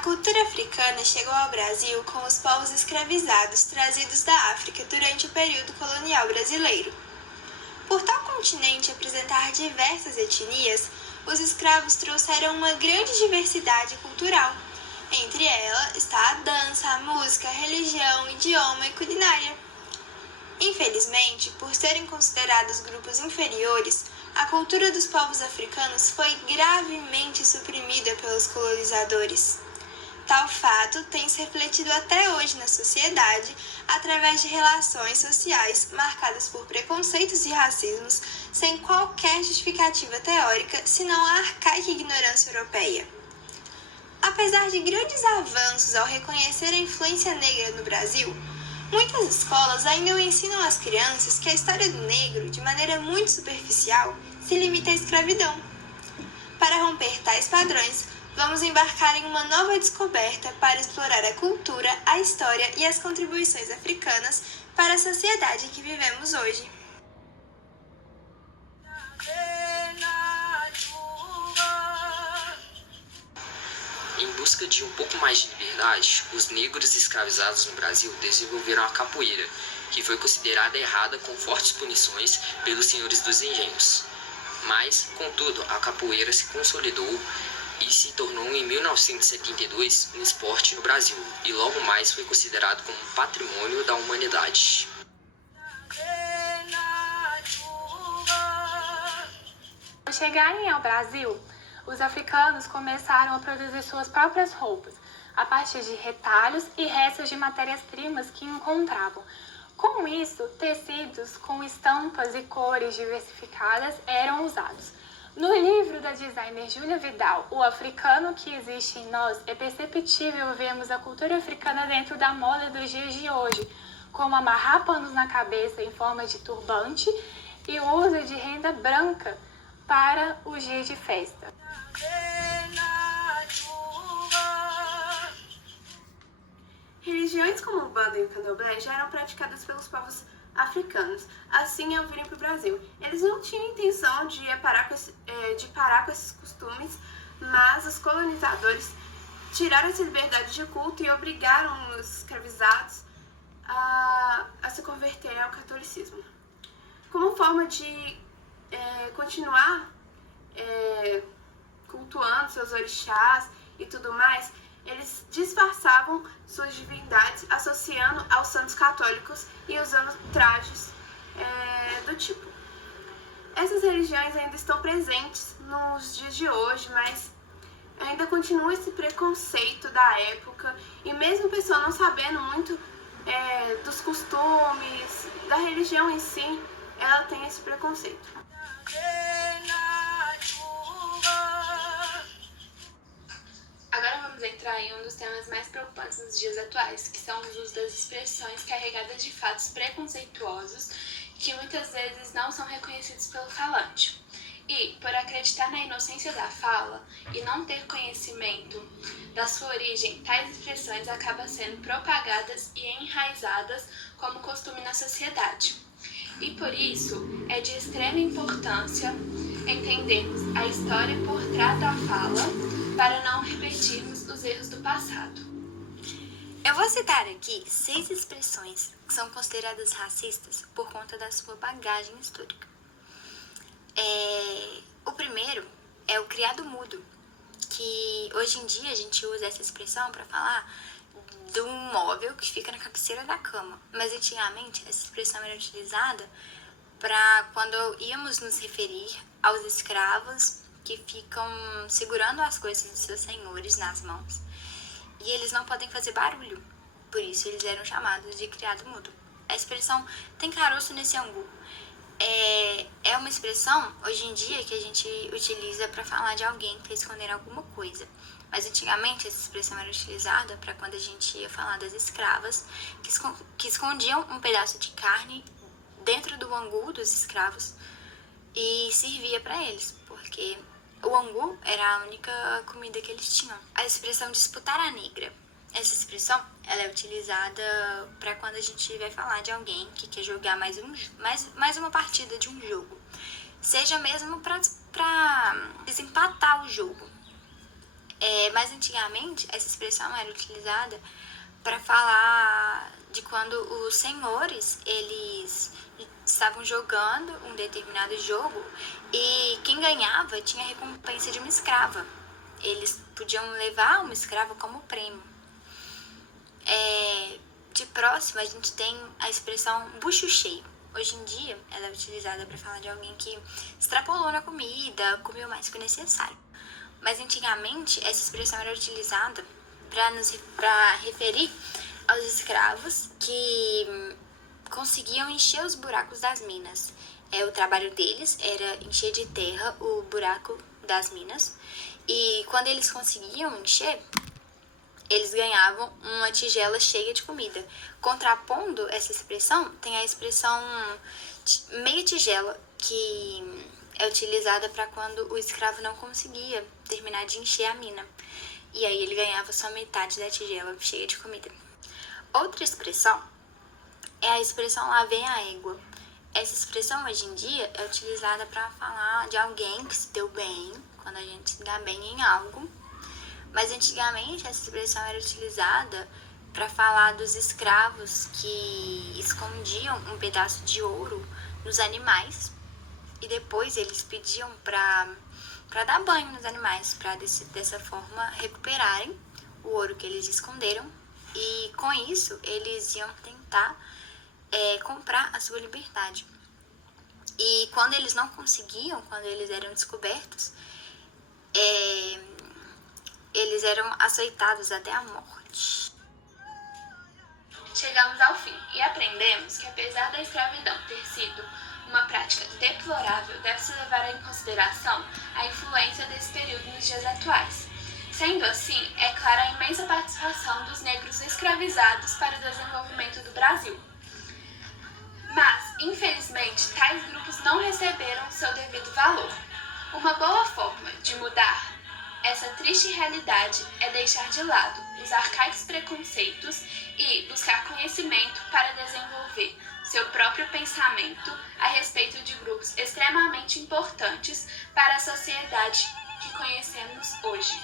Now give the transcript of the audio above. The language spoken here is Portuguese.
cultura africana chegou ao Brasil com os povos escravizados trazidos da África durante o período colonial brasileiro. Por tal continente apresentar diversas etnias, os escravos trouxeram uma grande diversidade cultural. Entre elas está a dança, a música, a religião, idioma e culinária. Infelizmente, por serem considerados grupos inferiores, a cultura dos povos africanos foi gravemente suprimida pelos colonizadores. Tal fato tem se refletido até hoje na sociedade através de relações sociais marcadas por preconceitos e racismos sem qualquer justificativa teórica, senão a arcaica ignorância europeia. Apesar de grandes avanços ao reconhecer a influência negra no Brasil, muitas escolas ainda ensinam às crianças que a história do negro, de maneira muito superficial, se limita à escravidão. Para romper tais padrões, vamos embarcar em uma nova descoberta para explorar a cultura, a história e as contribuições africanas para a sociedade em que vivemos hoje. Em busca de um pouco mais de liberdade, os negros escravizados no Brasil desenvolveram a capoeira, que foi considerada errada com fortes punições pelos senhores dos engenhos. Mas, contudo, a capoeira se consolidou e se tornou em 1972 um esporte no Brasil, e logo mais foi considerado como patrimônio da humanidade. Ao chegarem ao Brasil, os africanos começaram a produzir suas próprias roupas, a partir de retalhos e restos de matérias-primas que encontravam. Com isso, tecidos com estampas e cores diversificadas eram usados. No livro da designer Júlia Vidal, O Africano que Existe em Nós, é perceptível vermos a cultura africana dentro da moda dos dias de hoje, como amarrar panos na cabeça em forma de turbante e o uso de renda branca para os dias de festa. Religiões como o Banda e o Candomblé já eram praticadas pelos povos africanos, assim ao virem para o Brasil. Eles não tinham intenção de parar com esses costumes, mas os colonizadores tiraram essa liberdade de culto e obrigaram os escravizados a se converterem ao catolicismo. Como forma de continuar cultuando seus orixás e tudo mais, eles disfarçavam suas divindades associando aos santos católicos e usando trajes do tipo. Essas religiões ainda estão presentes nos dias de hoje, mas ainda continua esse preconceito da época, e mesmo a pessoa não sabendo muito dos costumes, da religião em si, ela tem esse preconceito. Agora vamos entrar em um dos temas mais preocupantes nos dias atuais, que são os usos das expressões carregadas de fatos preconceituosos que muitas vezes não são reconhecidos pelo falante. E, por acreditar na inocência da fala e não ter conhecimento da sua origem, tais expressões acabam sendo propagadas e enraizadas como costume na sociedade. E por isso, é de extrema importância entendermos a história por trás da fala para não repetirmos os erros do passado. Eu vou citar aqui 6 expressões que são consideradas racistas por conta da sua bagagem histórica. O primeiro é o criado mudo, que hoje em dia a gente usa essa expressão para falar de um móvel que fica na cabeceira da cama, mas antigamente essa expressão era utilizada para quando íamos nos referir aos escravos que ficam segurando as coisas dos seus senhores nas mãos e eles não podem fazer barulho, por isso eles eram chamados de criado mudo. A expressão tem caroço nesse angu é uma expressão hoje em dia que a gente utiliza para falar de alguém que está escondendo alguma coisa, mas antigamente essa expressão era utilizada para quando a gente ia falar das escravas que escondiam um pedaço de carne dentro do angu dos escravos e servia para eles, porque o angu era a única comida que eles tinham. A expressão disputar a negra. Essa expressão ela é utilizada para quando a gente vai falar de alguém que quer jogar mais uma partida de um jogo, seja mesmo para desempatar o jogo. Mas antigamente essa expressão era utilizada para falar de quando os senhores, eles estavam jogando um determinado jogo e quem ganhava tinha a recompensa de uma escrava. Eles podiam levar uma escrava como prêmio. De próximo, a gente tem a expressão bucho cheio. Hoje em dia, ela é utilizada para falar de alguém que extrapolou na comida, comeu mais que o necessário. Mas antigamente, essa expressão era utilizada para referir aos escravos que conseguiam encher os buracos das minas. O trabalho deles era encher de terra o buraco das minas. E quando eles conseguiam encher, eles ganhavam uma tigela cheia de comida. Contrapondo essa expressão, tem a expressão meia tigela, que é utilizada para quando o escravo não conseguia terminar de encher a mina. E aí ele ganhava só metade da tigela cheia de comida. Outra expressão é a expressão lá vem a égua. Essa expressão hoje em dia é utilizada para falar de alguém que se deu bem, quando a gente se dá bem em algo. Mas antigamente essa expressão era utilizada para falar dos escravos que escondiam um pedaço de ouro nos animais e depois eles pediam para dar banho nos animais, para dessa forma recuperarem o ouro que eles esconderam, e com isso eles iam tentar comprar a sua liberdade. E quando eles não conseguiam, quando eles eram descobertos, eles eram açoitados até a morte. Chegamos ao fim e aprendemos que, apesar da escravidão ter sido uma prática deplorável, deve-se levar em consideração a influência desse período nos dias atuais. Sendo assim, é clara a imensa participação dos negros escravizados para o desenvolvimento do Brasil. Mas, infelizmente, tais grupos não receberam seu devido valor. Uma boa forma de mudar essa triste realidade é deixar de lado os arcaicos preconceitos e buscar conhecimento para desenvolver seu próprio pensamento a respeito de grupos extremamente importantes para a sociedade que conhecemos hoje.